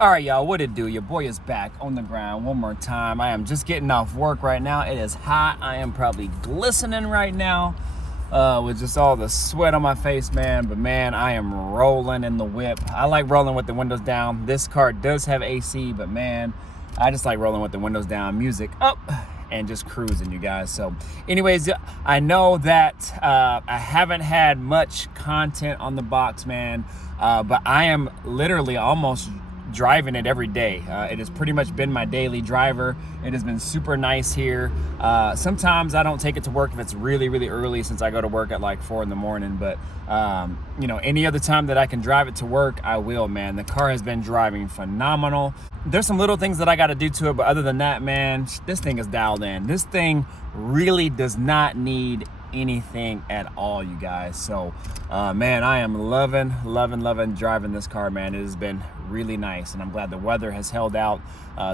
All right, y'all, what it do? Your boy is back on the ground one more time. I am just getting off work right now. It is hot. I am probably glistening right now with just all the sweat on my face, man. But, man, I am rolling in the whip. I like rolling with the windows down. This car does have AC, but, man, I just like rolling with the windows down, music up, and just cruising, you guys. So, anyways, I know that I haven't had much content on the box, man, but I am literally almost driving it every day. It has pretty much been my daily driver. It has been super nice here. Sometimes I don't take it to work if it's really, really early, since I go to work at like 4 in the morning. But, you know, any other time that I can drive it to work, I will, man. The car has been driving phenomenal. There's some little things that I got to do to it, but other than that, man, this thing is dialed in. This thing really does not need anything at all, you guys. So man, I am loving driving this car, man. It has been really nice, and I'm glad the weather has held out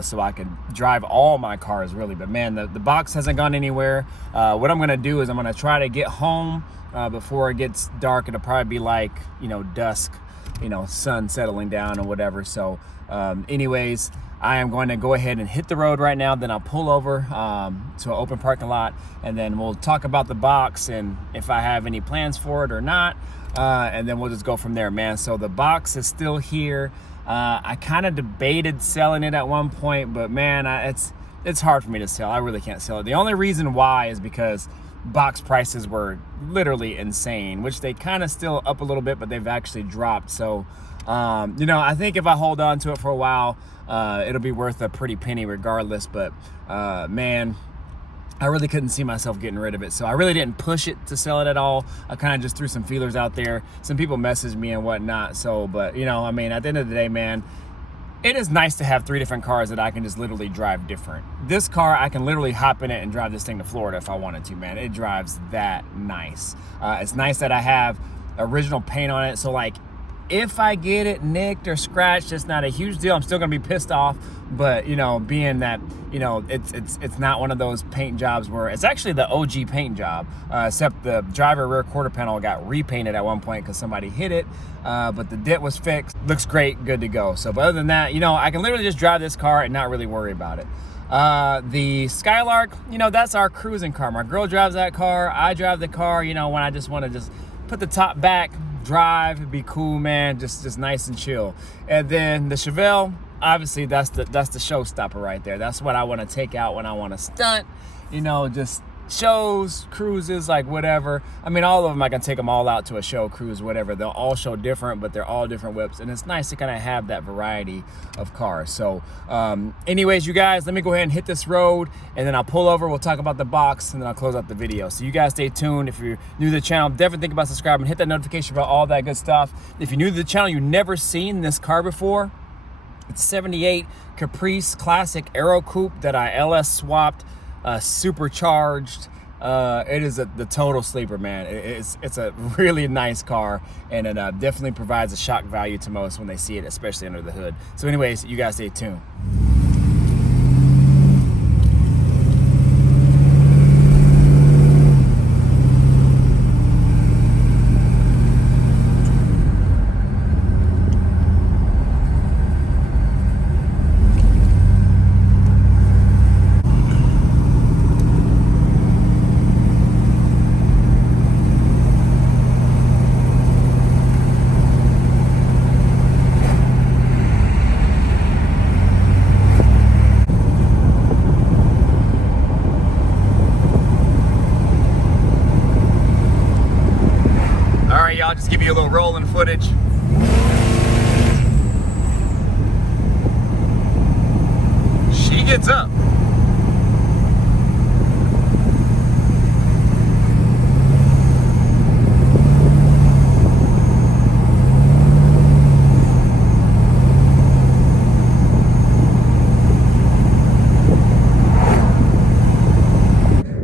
so I can drive all my cars, really. But man, the box hasn't gone anywhere. What I'm gonna do is I'm gonna try to get home before it gets dark. It'll probably be like, you know, dusk, you know, sun settling down or whatever. So anyways, I am going to go ahead and hit the road right now. Then I'll pull over to an open parking lot, and then we'll talk about the box and if I have any plans for it or not. And then we'll just go from there, man. So the box is still here. I kind of debated selling it at one point, but man, it's hard for me to sell. I really can't sell it. The only reason why is because box prices were literally insane, which they kind of still up a little bit, but they've actually dropped. So you know, I think if I hold on to it for a while, it'll be worth a pretty penny regardless. But man, I really couldn't see myself getting rid of it, so I really didn't push it to sell it at all. I kind of just threw some feelers out there. Some people messaged me and whatnot. So, but you know, I mean, at the end of the day, man, it is nice to have 3 different cars that I can just literally drive different. This car, I can literally hop in it and drive this thing to Florida if I wanted to, man. It drives that nice. It's nice that I have original paint on it, so like, if I get it nicked or scratched, it's not a huge deal. I'm still gonna be pissed off, but you know, being that, you know, it's not one of those paint jobs where it's actually the OG paint job, except the driver rear quarter panel got repainted at one point because somebody hit it, but the dent was fixed. Looks great, good to go. So, but other than that, you know, I can literally just drive this car and not really worry about it. The Skylark, you know, that's our cruising car. My girl drives that car. I drive the car, you know, when I just want to just put the top back, drive, it'd be cool, man, just nice and chill. And then the Chevelle, obviously that's the showstopper right there. That's what I want to take out when I want to stunt, you know, just shows, cruises, like whatever. I mean, all of them, I can take them all out to a show, cruise, whatever. They'll all show different, but they're all different whips, and it's nice to kind of have that variety of cars. So anyways, you guys, let me go ahead and hit this road, and then I'll pull over, we'll talk about the box, and then I'll close out the video. So you guys stay tuned. If you're new to the channel, definitely think about subscribing, hit that notification about all that good stuff. If you're new to the channel, you've never seen this car before, it's 78 Caprice Classic Aero Coupe that I LS swapped, supercharged. It is the total sleeper, man. It's a really nice car, and it definitely provides a shock value to most when they see it, especially under the hood. So anyways, you guys stay tuned. I'll just give you a little rolling footage. She gets up.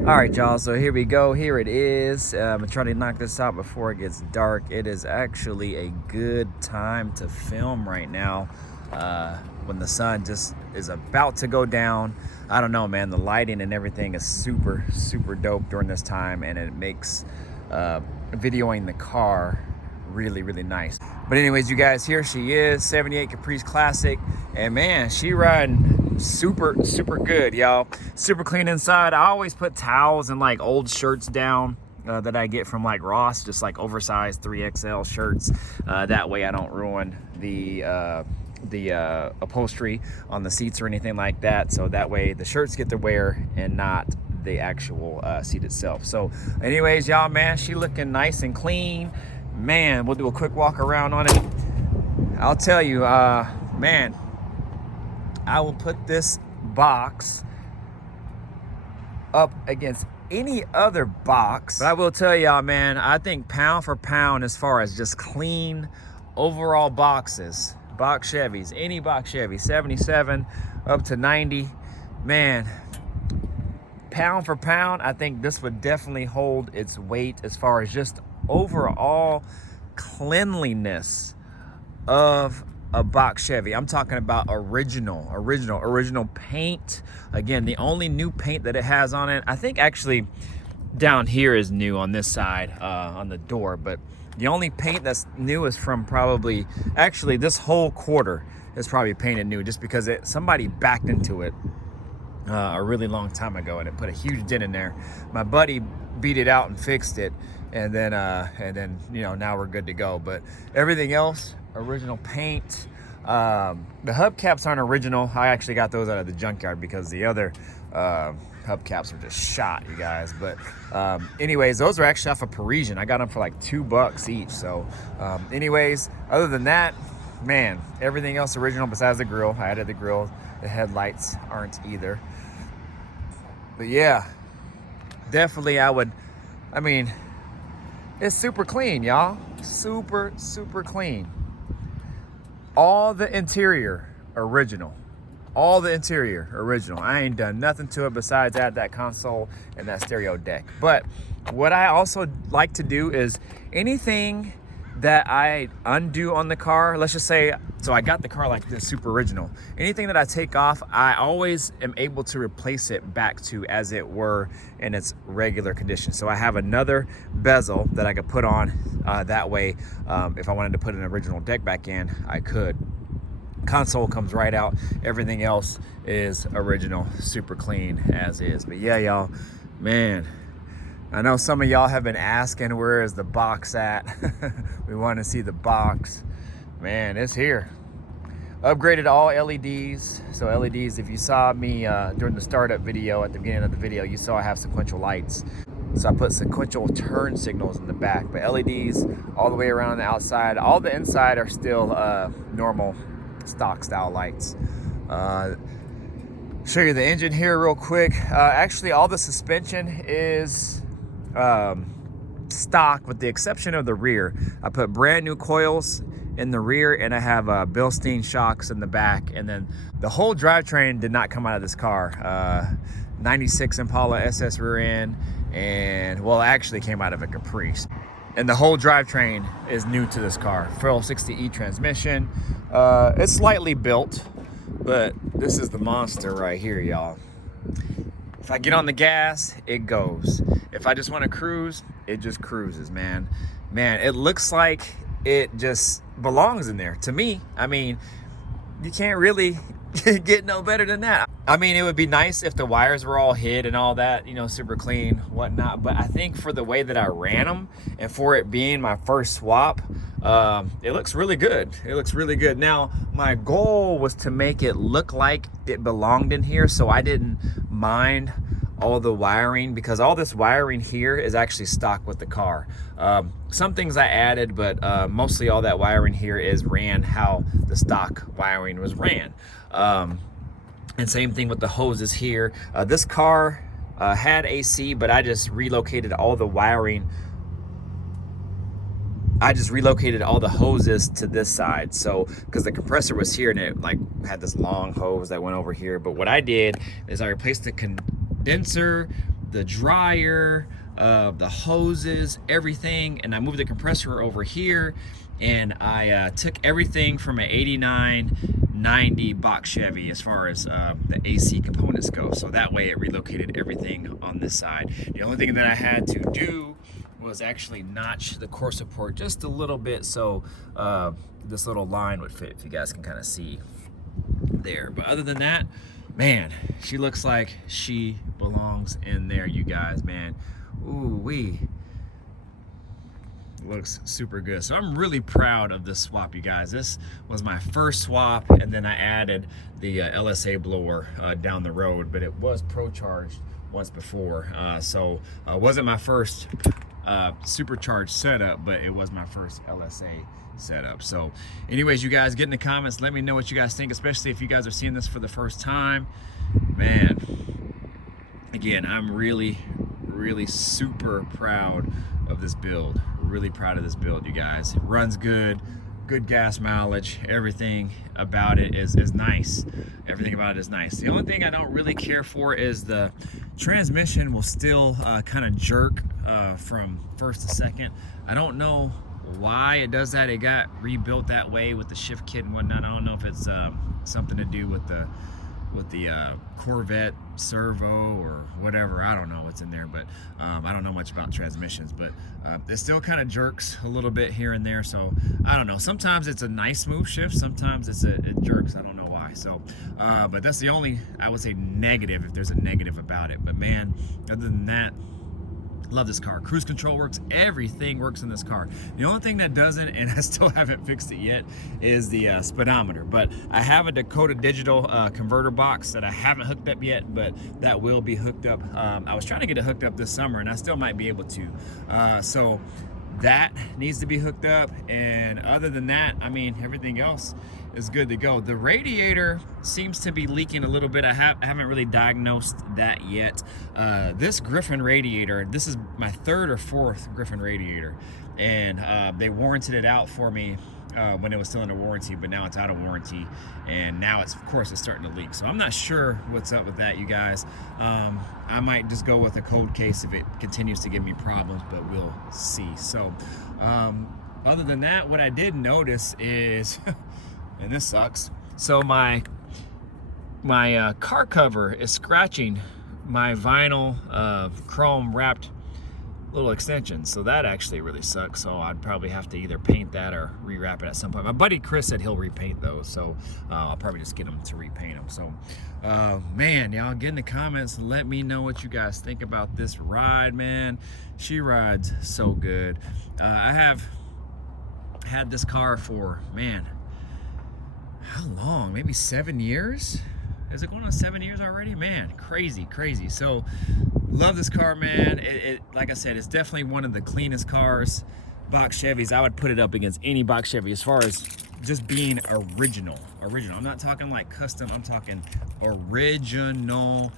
All right, y'all, so here we go. Here it is. I'm gonna try to knock this out before it gets dark. It is actually a good time to film right now when the sun just is about to go down. I don't know, man, the lighting and everything is super dope during this time, and it makes videoing the car really, really nice. But anyways, you guys, here she is, 78 Caprice Classic. And man, she riding super, super good, y'all. Super clean inside. I always put towels and like old shirts down that I get from like Ross, just like oversized 3XL shirts. That way I don't ruin the upholstery on the seats or anything like that. So that way the shirts get to wear and not the actual seat itself. So anyways, y'all, man, she looking nice and clean. Man, we'll do a quick walk around on it. I'll tell you, man, I will put this box up against any other box. But I will tell y'all, man, I think pound for pound, as far as just clean overall boxes, Box Chevys, any Box Chevy, 77 up to 90, man, pound for pound, I think this would definitely hold its weight as far as just overall cleanliness of a Box Chevy. I'm talking about original paint. Again, the only new paint that it has on it, I think actually down here is new on this side, on the door, but the only paint that's new is from probably, actually this whole quarter is probably painted new, just because somebody backed into it a really long time ago and it put a huge dent in there. My buddy beat it out and fixed it, and then you know, now we're good to go. But everything else, original paint. The hubcaps aren't original. I actually got those out of the junkyard because the other hubcaps were just shot, you guys. But anyways, those are actually off of Parisian. I got them for like $2 each. So anyways, other than that, man, everything else original besides the grill. I added the grill. The headlights aren't either. But yeah, definitely I mean, it's super clean, y'all. Super, super clean. All the interior original. All the interior original. I ain't done nothing to it besides add that console and that stereo deck. But what I also like to do is anything that I undo on the car, let's just say, so I got the car like this, super original. Anything that I take off, I always am able to replace it back to as it were in its regular condition. So I have another bezel that I could put on that way. If I wanted to put an original deck back in, I could. Console comes right out. Everything else is original, super clean as is. But yeah, y'all, man, I know some of y'all have been asking, where is the box at? We want to see the box. Man, it's here. Upgraded all LEDs. So LEDs, if you saw me during the startup video, at the beginning of the video, you saw I have sequential lights. So I put sequential turn signals in the back, but LEDs all the way around on the outside. All the inside are still normal stock style lights. Show you the engine here real quick. Actually, all the suspension is stock with the exception of the rear. I put brand new coils in the rear, and I have Bilstein shocks in the back, and then the whole drivetrain did not come out of this car. 96 Impala SS rear end, and well, it actually came out of a Caprice. And the whole drivetrain is new to this car. 460E transmission. It's slightly built, but this is the monster right here, y'all. If I get on the gas, it goes. If I just want to cruise, it just cruises, man. Man, it looks like it just belongs in there to me. I mean, you can't really get no better than that. I mean, it would be nice if the wires were all hid and all that, you know, super clean, whatnot. But I think for the way that I ran them and for it being my first swap, it looks really good. It looks really good. Now, my goal was to make it look like it belonged in here, so I didn't mind all the wiring, because all this wiring here is actually stock with the car. Some things I added, but mostly all that wiring here is ran how the stock wiring was ran. And same thing with the hoses here. This car had AC, but I just relocated all the wiring. I just relocated all the hoses to this side. So, because the compressor was here and it like had this long hose that went over here. But what I did is I replaced the condenser, the dryer, the hoses, everything. And I moved the compressor over here, and I took everything from an 89, 90 Box Chevy as far as the AC components go. So that way it relocated everything on this side. The only thing that I had to do was actually notch the core support just a little bit so this little line would fit, if you guys can kind of see there. But other than that, man, she looks like she belongs in there, you guys, man. Ooh wee. Looks super good. So I'm really proud of this swap, you guys. This was my first swap, and then I added the LSA blower down the road, but it was pro-charged once before. So it wasn't my first supercharged setup, but it was my first LSA setup. So anyways, you guys, get in the comments, let me know what you guys think, especially if you guys are seeing this for the first time. Man, again, I'm really super proud of this build. Really proud of this build, you guys. It runs good gas mileage. Everything about it is nice. Everything about it is nice. The only thing I don't really care for is the transmission will still kind of jerk from first to second. I don't know why it does that. It got rebuilt that way with the shift kit and whatnot. I don't know if it's something to do with the Corvette servo or whatever. I don't know what's in there, but I don't know much about transmissions, but it still kind of jerks a little bit here and there. So I don't know, sometimes it's a nice smooth shift, sometimes it jerks. I don't know why. So but that's the only, I would say, negative, if there's a negative about it. But man, other than that, love this car. Cruise control works. Everything works in this car. The only thing that doesn't, and I still haven't fixed it yet, is the speedometer. But I have a Dakota digital converter box that I haven't hooked up yet, but that will be hooked up. I was trying to get it hooked up this summer, and I still might be able to. So that needs to be hooked up. And other than that, I mean, everything else is good to go. The radiator seems to be leaking a little bit. I haven't really diagnosed that yet. This Griffin radiator, this is my third or fourth Griffin radiator, and they warranted it out for me when it was still under warranty, but now it's out of warranty, and now it's, of course, it's starting to leak. So I'm not sure what's up with that, you guys. I might just go with a cold case if it continues to give me problems, but we'll see. So other than that, what I did notice is and this sucks. So my car cover is scratching my vinyl chrome wrapped little extension. So that actually really sucks. So I'd probably have to either paint that or rewrap it at some point. My buddy Chris said he'll repaint those, so I'll probably just get him to repaint them. So man, y'all get in the comments and let me know what you guys think about this ride, man. She rides so good. I have had this car for, man, how long? Maybe 7 years? Is it going on 7 years already? Man, crazy. So love this car, man. It like I said, it's definitely one of the cleanest cars. Box Chevys, I would put it up against any Box Chevy as far as just being original. I'm not talking like custom, I'm talking original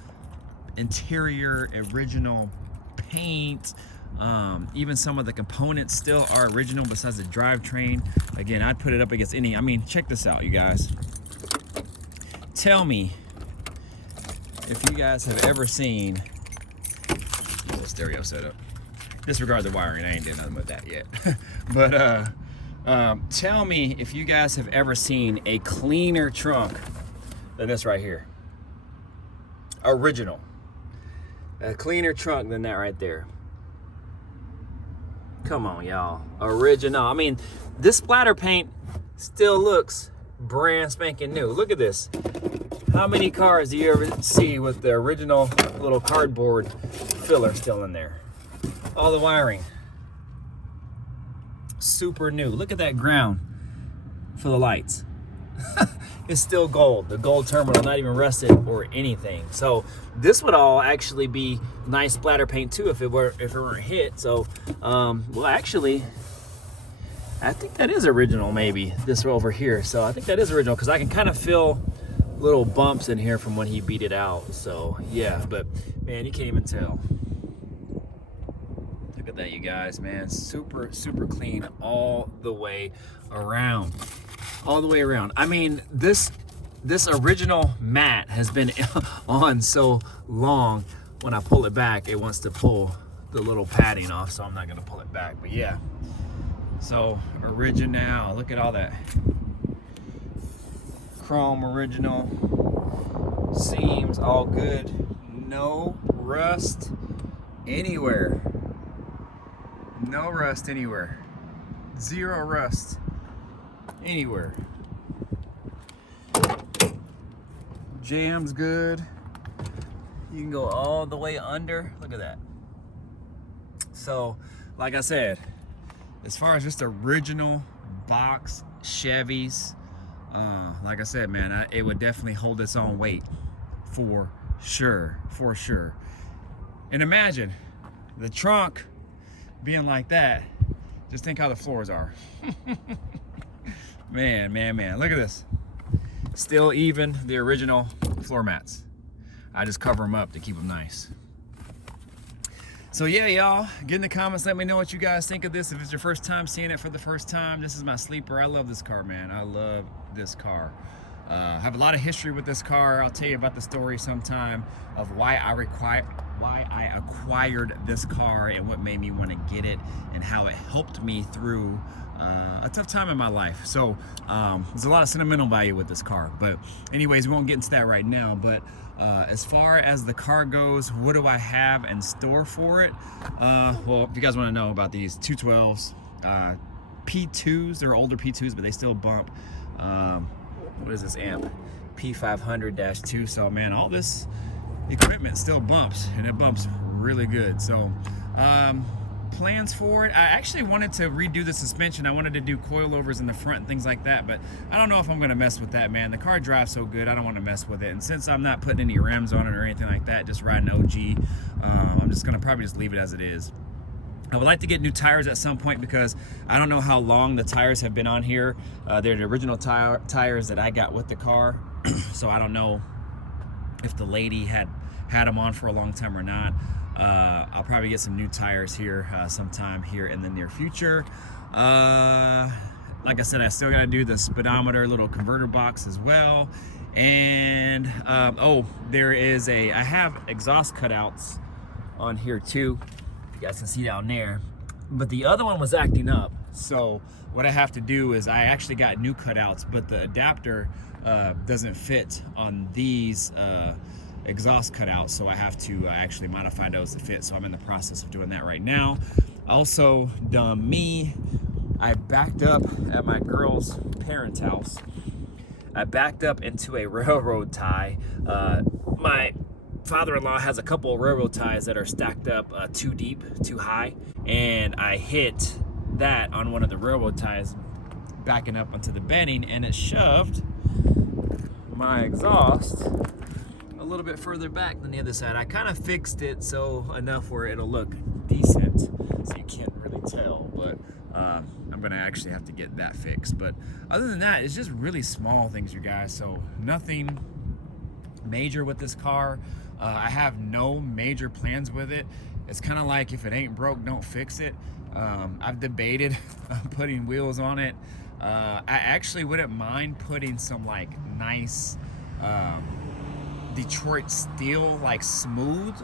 interior, original paint. Even some of the components still are original besides the drivetrain. Again, I'd put it up against any. I mean, check this out, you guys. Tell me if you guys have ever seen the stereo setup. Disregard the wiring, I ain't did nothing with that yet. But tell me if you guys have ever seen a cleaner trunk than this right here. Original. A cleaner trunk than that right there. Come on, y'all. Original. I mean, this splatter paint still looks brand spanking new. Look at this. How many cars do you ever see with the original little cardboard filler still in there? All the wiring. Super new. Look at that ground for the lights. It's still gold. The gold terminal, not even rusted or anything. So this would all actually be nice splatter paint too if it weren't hit. So well, actually, I think that is original, maybe this over here. So I think that is original because I can kind of feel little bumps in here from when he beat it out. So yeah, but man, you can't even tell. Look at that, you guys, man. Super clean all the way around. All the way around. I mean, this original mat has been on so long. When I pull it back, it wants to pull the little padding off, so I'm not gonna pull it back. But yeah, so original. Look at all that chrome original. Seams all good. No rust anywhere. No rust anywhere. Zero rust anywhere. Jam's good. You can go all the way under. Look at that. So, like I said, as far as just original box Chevys, like I said, man, it would definitely hold its own weight for sure, for sure. And imagine the trunk being like that. Just think how the floors are. Man, look at this. Still even the original floor mats. I just cover them up to keep them nice. So yeah, y'all, get in the comments, let me know what you guys think of this. If it's your first time seeing it for the first time, this is my sleeper. I love this car, man. I love this car. I have a lot of history with this car. I'll tell you about the story sometime of why I acquired this car and what made me want to get it and how it helped me through a tough time in my life. So there's a lot of sentimental value with this car. But anyways, we won't get into that right now. But as far as the car goes, what do I have in store for it? Well, if you guys want to know about these 212s, P2s, they're older P2s, but they still bump. What is this amp? P500-2. So man, all this equipment still bumps, and it bumps really good. So plans for it, I actually wanted to redo the suspension. I wanted to do coilovers in the front and things like that, but I don't know if I'm gonna mess with that, man. The car drives so good, I don't want to mess with it. And since I'm not putting any rims on it or anything like that, just riding OG, I'm just gonna probably just leave it as it is. I would like to get new tires at some point because I don't know how long the tires have been on here. They're the original tires that I got with the car. So I don't know if the lady had them on for a long time or not. I'll probably get some new tires here sometime here in the near future. Like I said, I still gotta do the speedometer little converter box as well. And oh, I have exhaust cutouts on here too. You guys can see down there, but the other one was acting up. So what I have to do is I actually got new cutouts, but the adapter doesn't fit on these exhaust cutouts, so I have to actually modify those to fit. So I'm in the process of doing that right now. Also, dumb me, I backed up at my girl's parents' house. I backed up into a railroad tie. My father-in-law has a couple of railroad ties that are stacked up too deep, too high, and I hit that on one of the railroad ties backing up onto the bedding, and it shoved my exhaust a little bit further back than the other side. I kind of fixed it so enough where it'll look decent, so you can't really tell, but I'm gonna actually have to get that fixed. But other than that, it's just really small things, you guys, so nothing major with this car. I have no major plans with it. It's kind of like, if it ain't broke, don't fix it. I've debated putting wheels on it. I actually wouldn't mind putting some like nice Detroit steel, like smooth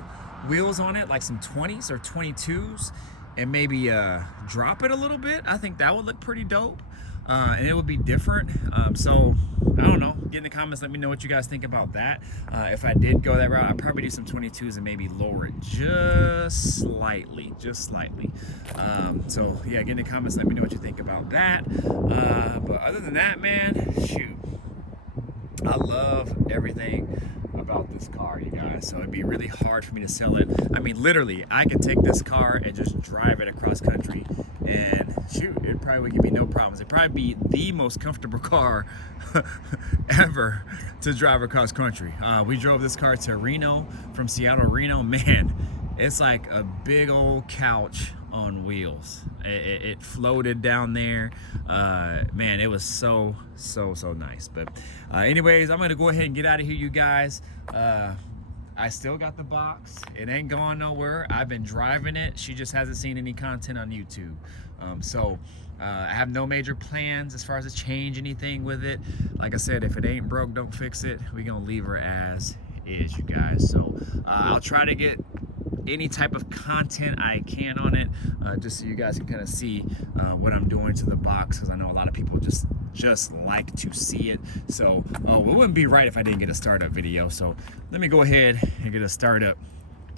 wheels on it, like some 20s or 22s, and maybe drop it a little bit. I think that would look pretty dope. And it would be different. So I don't know, get in the comments, let me know what you guys think about that. If I did go that route, I'd probably do some 22s and maybe lower it just slightly. So yeah, get in the comments, let me know what you think about that. But other than that, man, shoot, I love everything about this car, you guys. So it'd be really hard for me to sell it. I mean, literally, I could take this car and just drive it across country, and shoot, it probably would give me no problems. It'd probably be the most comfortable car ever to drive across country. We drove this car to Reno, from Seattle to Reno. Man, it's like a big old couch on wheels. It floated down there. Man, it was so nice. But anyways, I'm gonna go ahead and get out of here, you guys. I still got the box. It ain't gone nowhere. I've been driving it. She just hasn't seen any content on YouTube. I have no major plans as far as to change anything with it. Like I said, if it ain't broke, don't fix it. We're gonna leave her as is, you guys. So I'll try to get any type of content I can on it, just so you guys can kind of see what I'm doing to the box, because I know a lot of people just like to see it. So it wouldn't be right if I didn't get a startup video. So let me go ahead and get a startup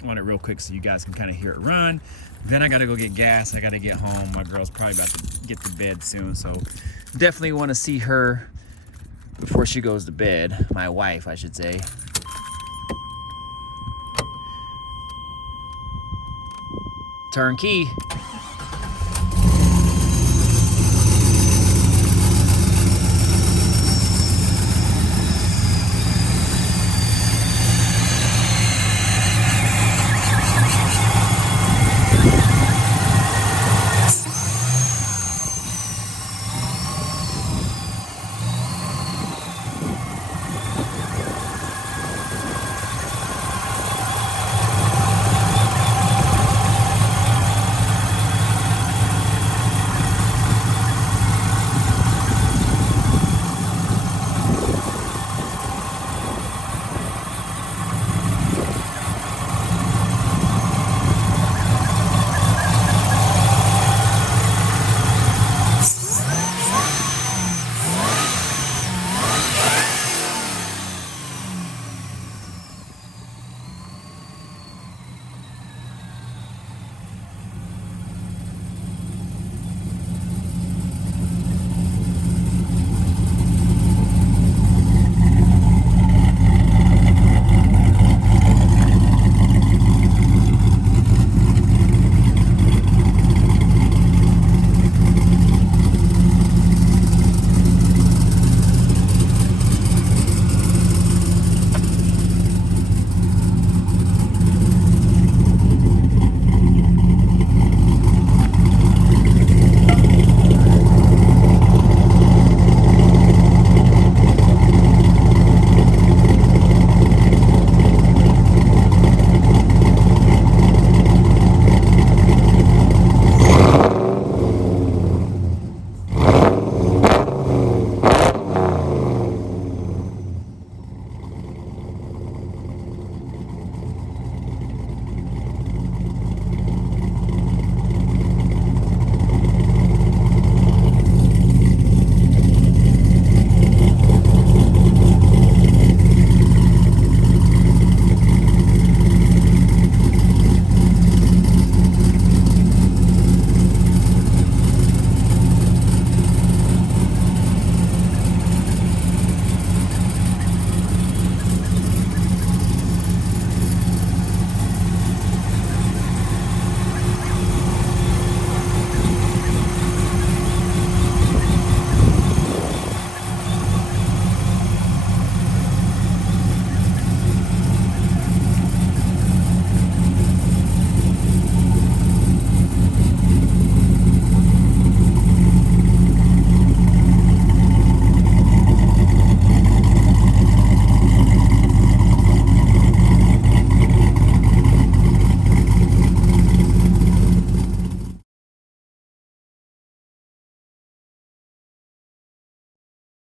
on it real quick so you guys can kind of hear it run. Then I gotta go get gas. I gotta get home. My girl's probably about to get to bed soon, so definitely want to see her before she goes to bed. My wife, I should say. Turnkey.